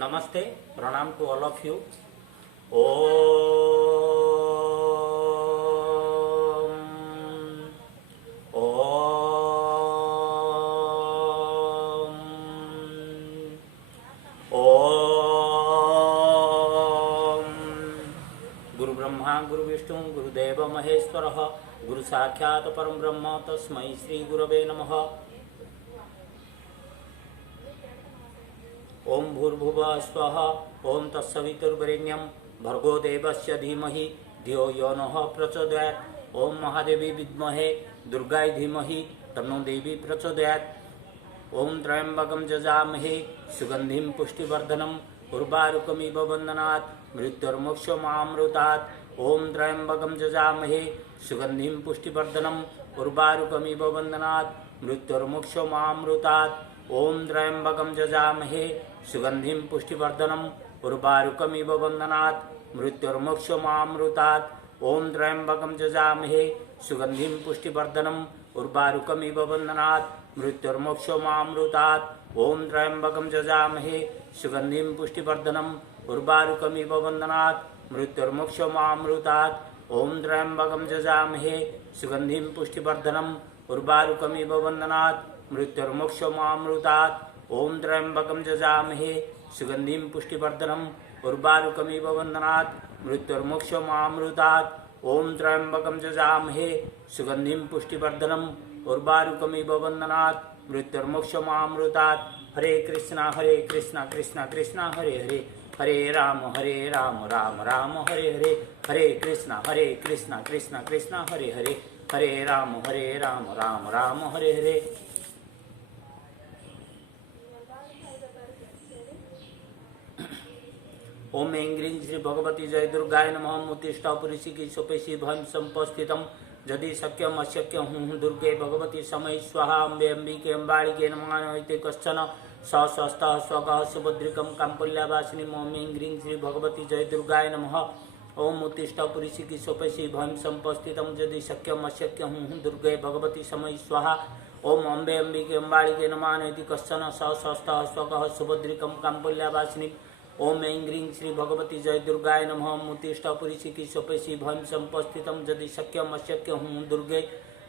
Namaste, pranam to all of you. Om Om Om Guru Brahma Guru Vishnu Guru Deva Maheshwara Guru Sakshat Param Brahma Tasmai Shri Gurave Namaha. ओम भूर्भुवः स्वः ओम तत्सवितुर्वरेण्यं भर्गो देवस्य धीमहि धियो यो नः प्रचोदयात् ओम महादेवी विद्महे दुर्गाय धीमहि तन्नो देवी प्रचोदयात् ओम त्र्यंबकं जजामहे सुगंधिं पुष्टिवर्धनम् उर्वारुकमिव बन्धनात् मृत्युर्मोक्षमामृतात् ओम त्र्यंबकं जजामहे सुगंधिं पुष्टिवर्धनम् उर्वारुकमिव बन्धनात् मृत्युर्मोक्षमामृतात् ओम त्र्यंबकं जजामहे सुगंधिं पुष्टिवर्धनम् उर्वारुकमिव बन्धनात् मृत्युर्मोक्षमामृतात् ओम त्र्यंबकं जजामहे सुगंधिं पुष्टिवर्धनम् उर्वारुकमिव बन्धनात् मृत्युर्मोक्षमामृतात् ओम त्र्यंबकं जजामहे सुगंधिं पुष्टिवर्धनम् उर्वारुकमिव बन्धनात् मृत्युर्मोक्षमामृतात् ओम त्र्यंबकं जजामहे सुगंधिं पुष्टिवर्धनम् उर्वारुकमिव बन्धनात् मृत्युर्मोक्षमामृतात् ओम त्र्यंबकं जजामहे सुगंधिं पुष्टिवर्धनम् उर्वारुकमिव बन्धनात् मृत्युर्मोक्षमामृतात् ओम त्र्यंबकं जजामहे सुगंधिं पुष्टिवर्धनम् उर्वारुकमिव बन्धनात् मृत्युर्मोक्षमामृतात्। हरे कृष्णा कृष्णा कृष्णा हरे हरे हरे राम राम राम हरे हरे हरे कृष्णा कृष्णा कृष्णा हरे हरे हरे राम राम राम हरे हरे। ओम ऐं ह्रीं श्री भगवती जय दुर्गाय नमः। मुत्तिष्ठा पुरुषी की सुपेशी भयं संपस्थितम् यदि शक्यम अशक्य हूँ दुर्गे भगवती समय स्वाहा अम्बे अम्बिके अम्बालिके नमः कश्चन स स्वस्थः स्वगः सुभद्रिकं काम्पल्यावासिनी। ओम ऐं ह्रीं श्री भगवती जय दुर्गाय नमः। ओम उत्तिष्ठा पुरुषी की सुपेशी भयं संपस्थितम् यदि शक्यम अशक्य हूँ दुर्गे भगवती समय स्वाहा ओम अम्बे अम्बिके अम्बालिके नमः कश्चन स स्वस्थः स्वगः सुभद्रिकं काम्पल्यावासिनी। ओम ऐं ह्रीं श्री भगवती जय दुर्गाय नमः। मुत्तिष्ठा पुरुषी की सुपेशी भयं संपस्थितम् यदि शक्यम अशक्य हूँ दुर्गे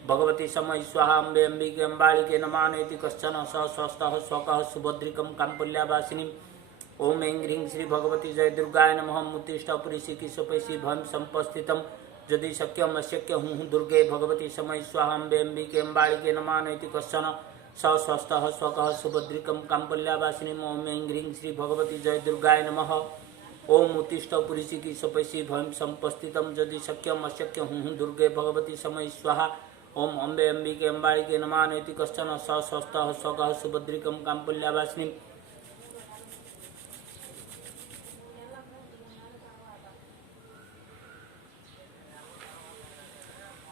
भगवती समय स्वाहा अम्बे अम्बिके अम्बालिके नमः कश्चन स स्वस्थः स्वकः सुभद्रिकं काम्पल्यावासिनी। ओम ऐं ह्रीं श्री भगवती जय दुर्गाय नमः। मुत्तिष्ठा पुरुषी की सुपेशी भयं संपस्थितम् यदि शक्यम अशक्य हूँ दुर्गे भगवती समय स्वाहा अम्बे अम्बिके अम्बालिके नमः कश्चन स स्वस्थः स्वकः सुभद्रिकं काम्पल्यावासिनी। ओम ऐं ह्रीं श्री भगवती जय दुर्गाय नमः। ओम उत्तिष्ठ पुरुषी की सुपेशी भयं संपस्थितम् यदि शक्यम अशक्य हूँ दुर्गे भगवती समय स्वाहा ओम अम्बे अम्बिके अम्बालिके नमः कश्चन स स्वस्थः स्वकः सुभद्रिकं काम्पल्यावासिनी।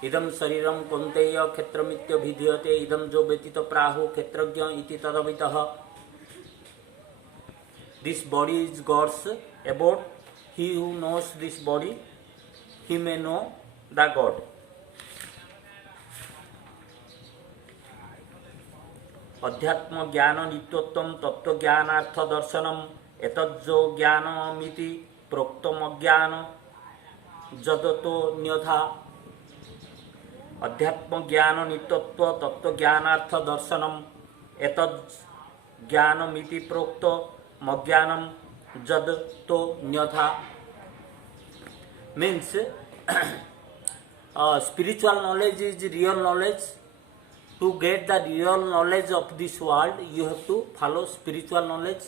इदं शरीरं कौन्तेय क्षेत्रमित्यभिधीयते इदं जो व्यतीत प्राहु क्षेत्रज्ञ इति तदवितः। This body is God's about he who knows this body he may know the God. अध्यात्म ज्ञान नित्यत्वं तत्व ज्ञानार्थ दर्शनम एतज्जो ज्ञानमिति प्रोक्तम ज्ञान जदतो न्यथा। अध्यात्म ज्ञान नित्यत्व तत्व ज्ञानार्थ दर्शनम एतद् ज्ञानमिति प्रोक्त मज्ञानम जद तो न्यथा। Means spiritual knowledge is real knowledge. To get the real knowledge of this world you have to follow spiritual knowledge.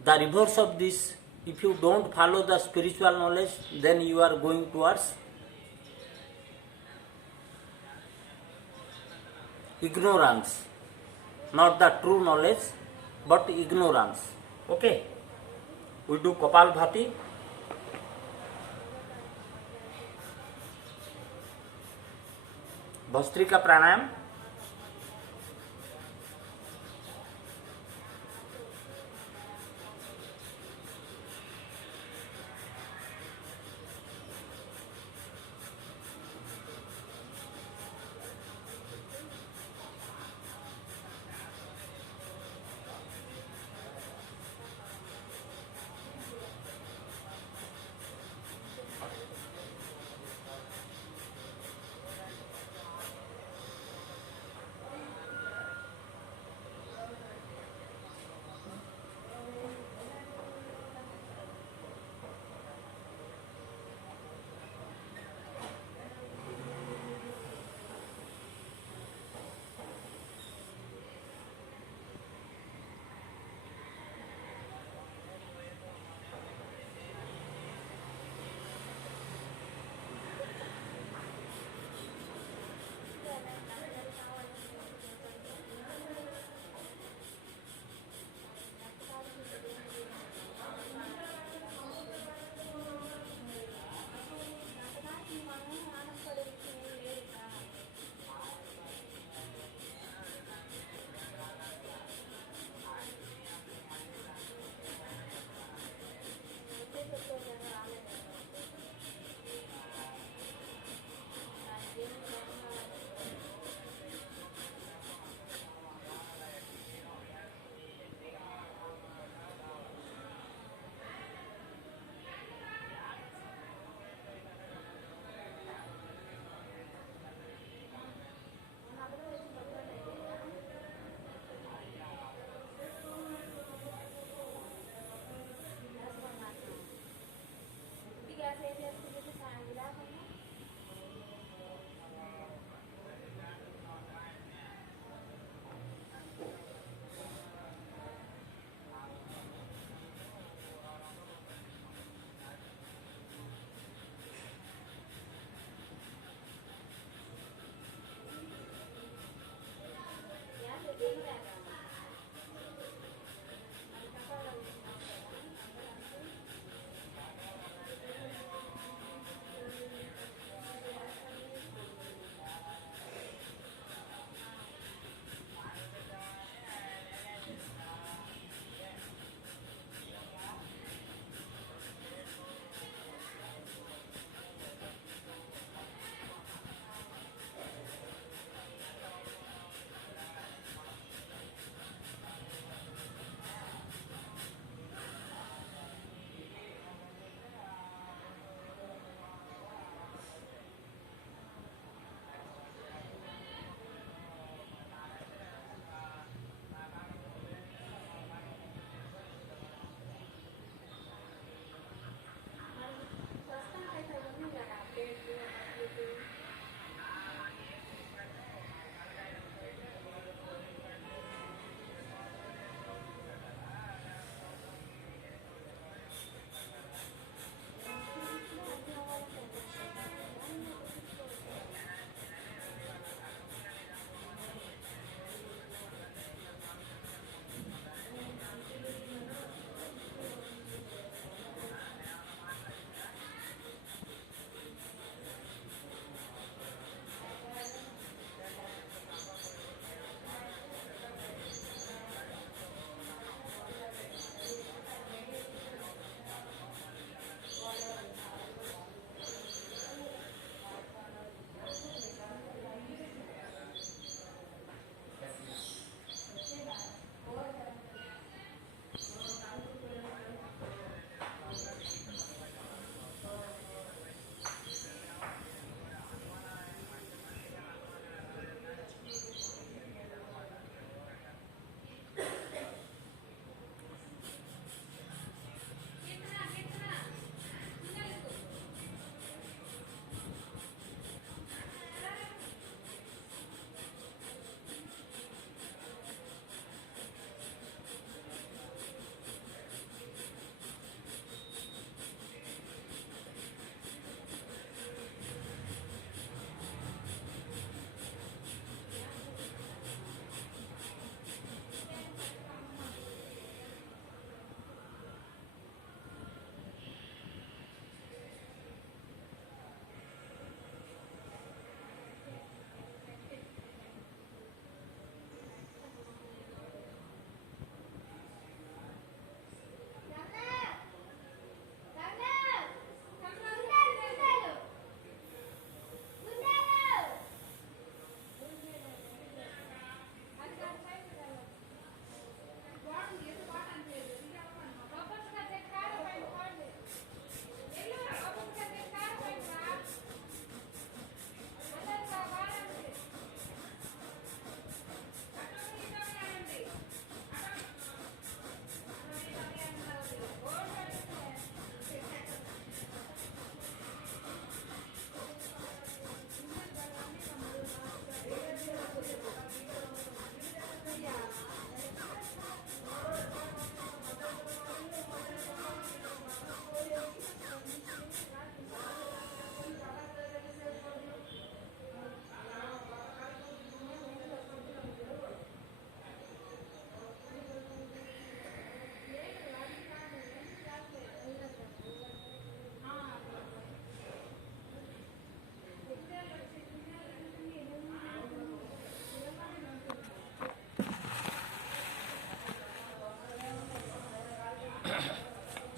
The reverse of this, if you don't follow the spiritual knowledge then you are going towards ignorance, not the true knowledge but ignorance. Okay, we do Kapalbhati. Bhastrika pranayama.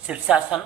Shirshasana.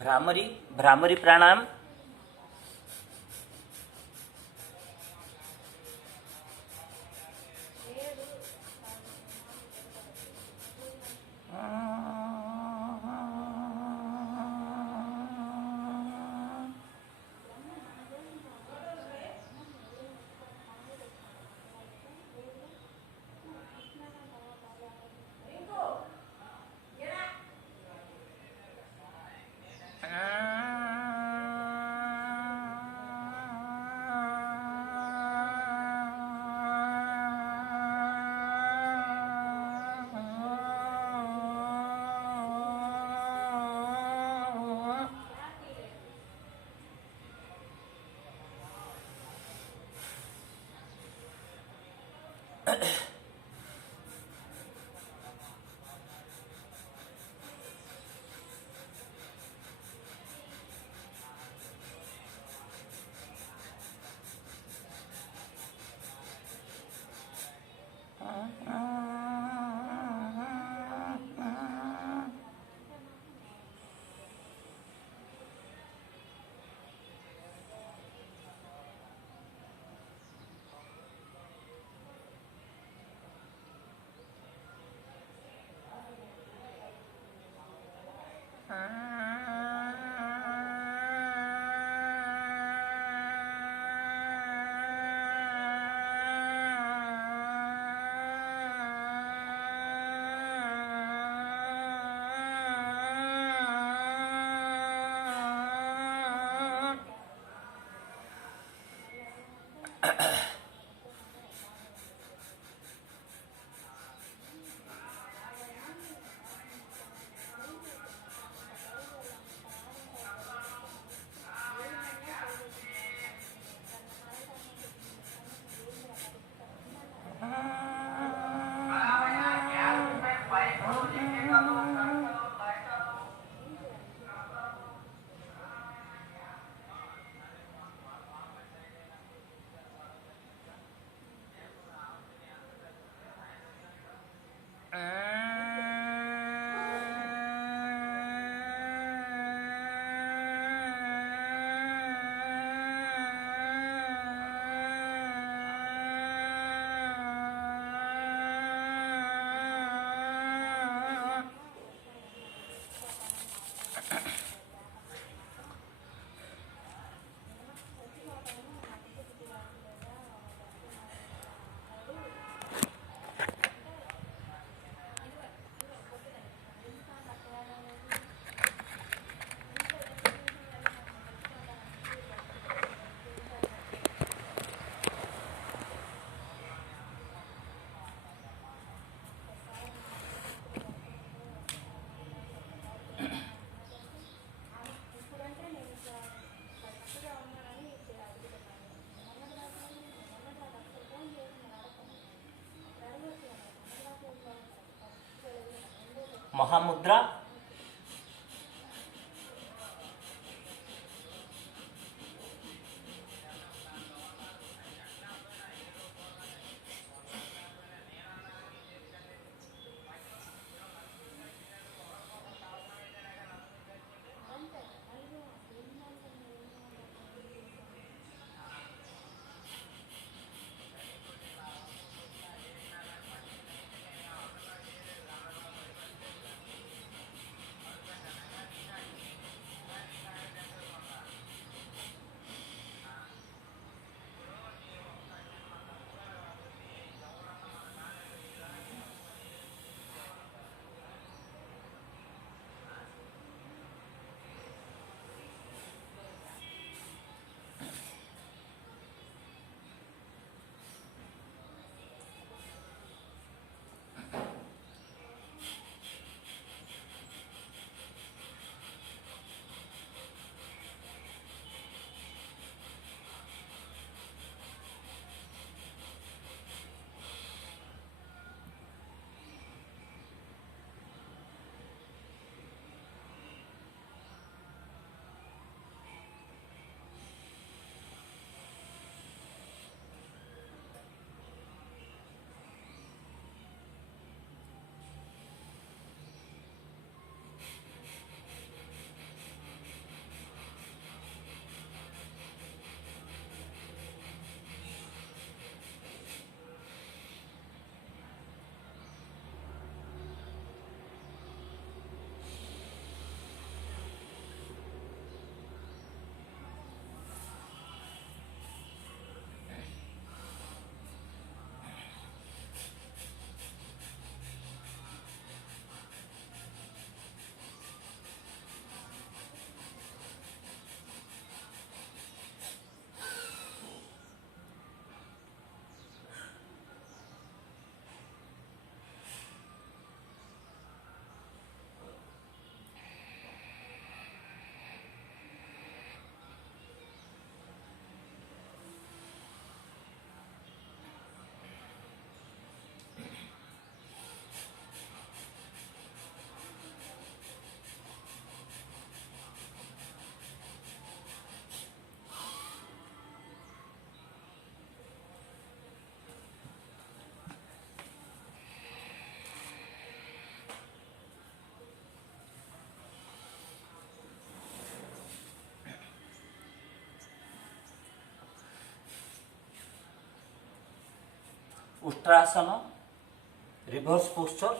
Bhramari bhramari pranayama. Mahamudra. Ustrasana, reverse posture.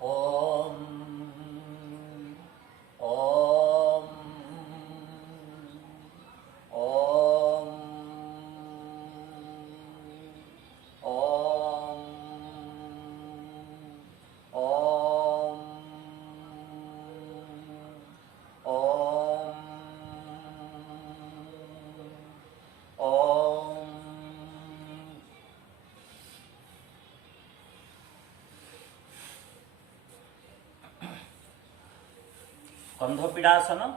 Om, Om, Om, Om, Om, Om, Om. Kandhapidasana.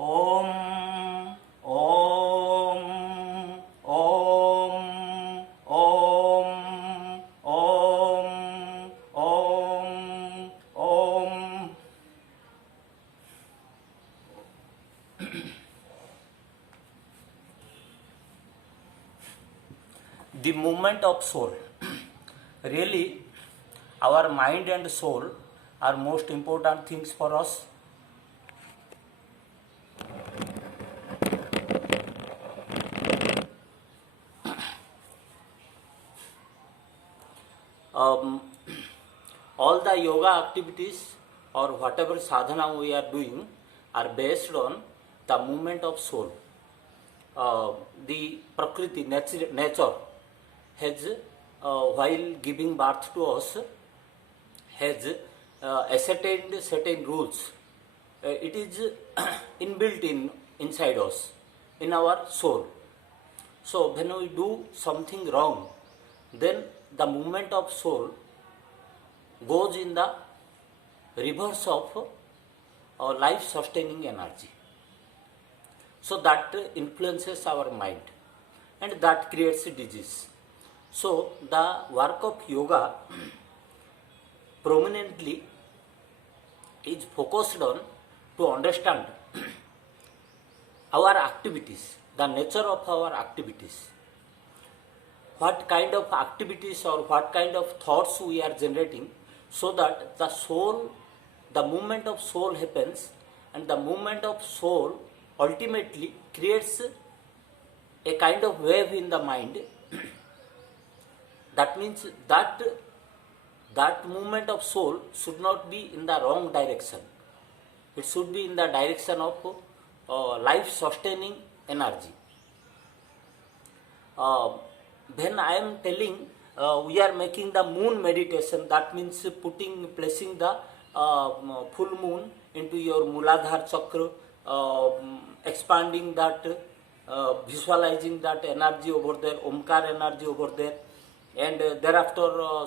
Om, Om, Om, Om, Om, Om, Om. The movement of soul. Really, our mind and soul are most important things for us. All the yoga activities or whatever sadhana we are doing are based on the movement of soul. The Prakriti, nature has, while giving birth to us, has ascertained certain rules. It is inbuilt inside us, in our soul. So when we do something wrong, then the movement of soul goes in the reverse of life sustaining energy. So that influences our mind and that creates disease. So the work of yoga prominently is focused on to understand our activities, the nature of our activities, what kind of activities or what kind of thoughts we are generating, so that the soul, the movement of soul happens, and the movement of soul ultimately creates a kind of wave in the mind. That means that movement of soul should not be in the wrong direction. It should be in the direction of life sustaining energy. When I am telling we are making the moon meditation, that means placing the full moon into your Muladhara chakra, expanding that, visualizing that energy over there, Omkar energy over there, and thereafter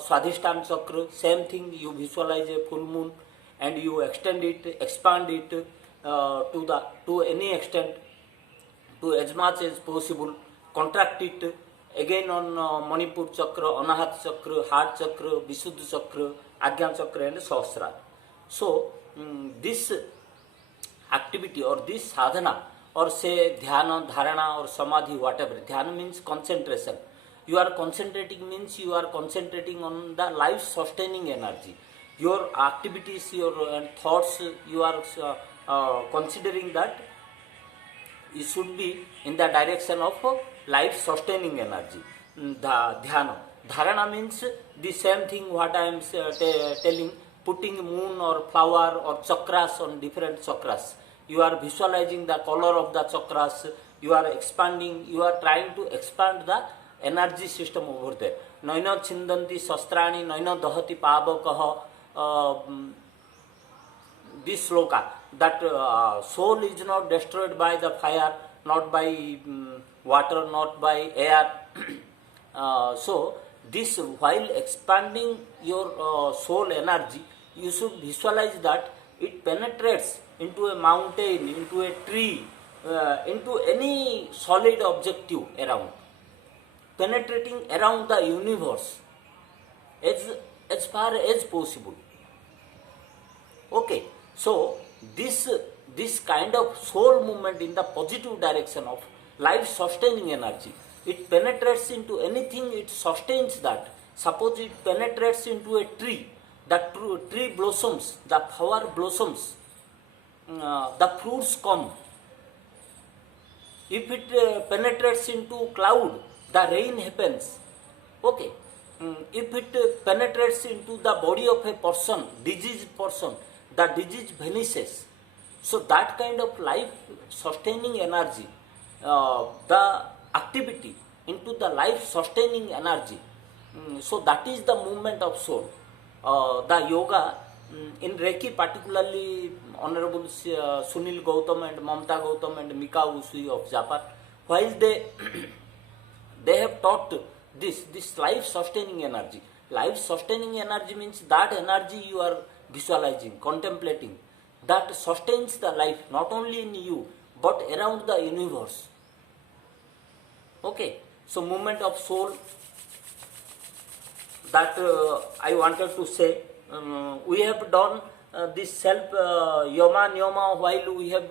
Swadhisthana chakra, same thing, you visualize a full moon and you extend it, expand it, to any extent, to as much as possible, contract it again on Manipur Chakra, Anahat Chakra, Heart Chakra, Visuddha Chakra, Agya Chakra and Sahasrara. So this activity or this sadhana or say dhyana, dharana or samadhi, whatever. Dhyana means concentration. You are concentrating means you are concentrating on the life sustaining energy. Your activities, your thoughts, you are considering that it should be in the direction of life sustaining energy. The dhyana. Dharana means the same thing what I am telling, putting moon or flower or chakras on different chakras. You are visualizing the color of the chakras, you are expanding, you are trying to expand the energy system over there. Naina chindanti sastrani, naina dahati pavakaha. This sloka, that soul is not destroyed by the fire, not by water, not by air. So this, while expanding your soul energy, you should visualize that it penetrates into a mountain, into a tree, into any solid objective around, penetrating around the universe as far as possible. Okay, so this kind of soul movement in the positive direction of life sustaining energy, it penetrates into anything, it sustains that. Suppose it penetrates into a tree, the tree blossoms, the flower blossoms, the fruits come. If it penetrates into cloud, the rain happens. Okay. If it penetrates into the body of a person, diseased person, the disease vanishes. So that kind of life sustaining energy, the activity into the life sustaining energy, so that is the movement of soul. The yoga in Reiki, particularly Honorable Sunil Gautam and Mamta Gautam and Mika Usui of Japan, while they have taught this life sustaining energy. Life sustaining energy means that energy you are visualizing, contemplating, that sustains the life not only in you but around the universe. Okay, so movement of soul, that I wanted to say. We have done this self yama niyama while we have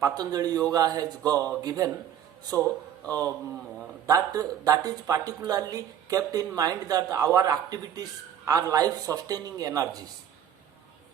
Patanjali Yoga has given. So that is particularly kept in mind that our activities are life sustaining energies.